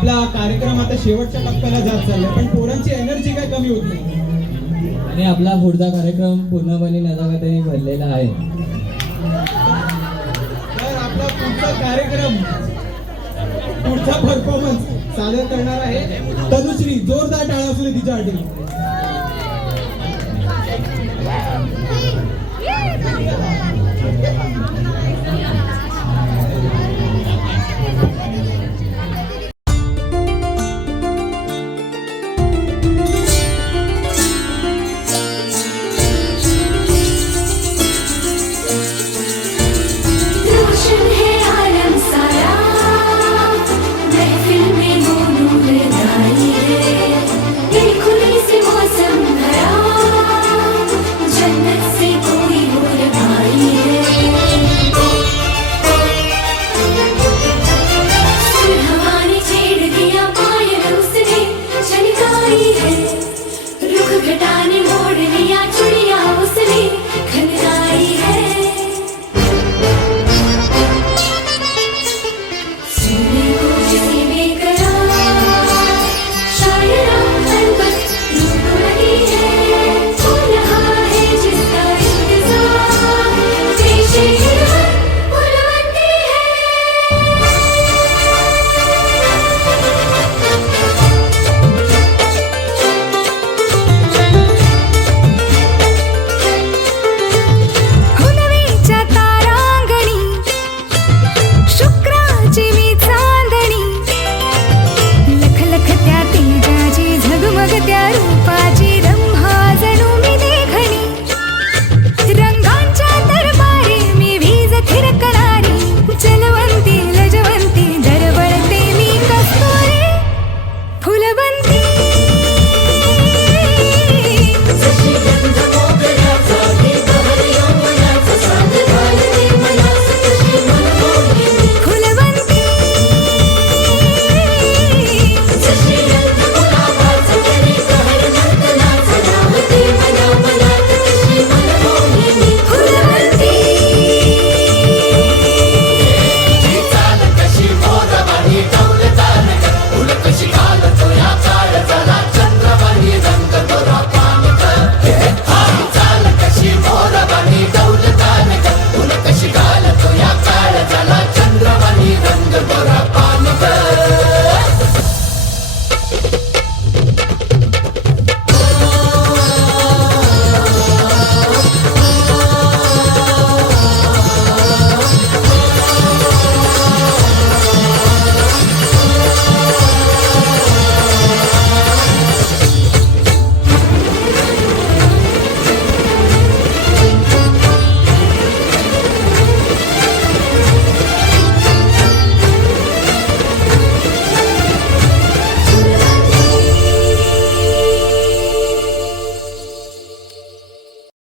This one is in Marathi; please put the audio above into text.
आपला कार्यक्रम आता शेवटच्या टप्प्याला जात चाललाय, पण पोरांची एनर्जी काय कमी होत नाही आणि आपला पुढचा कार्यक्रम पूर्णपणे नजाकतीने भरलेला आहे. तर आपला पुढचा कार्यक्रम, पुढचा परफॉर्मन्स सादर करणार आहे तनुश्री. जोरदार टाळ्या असू दे तिच्यासाठी.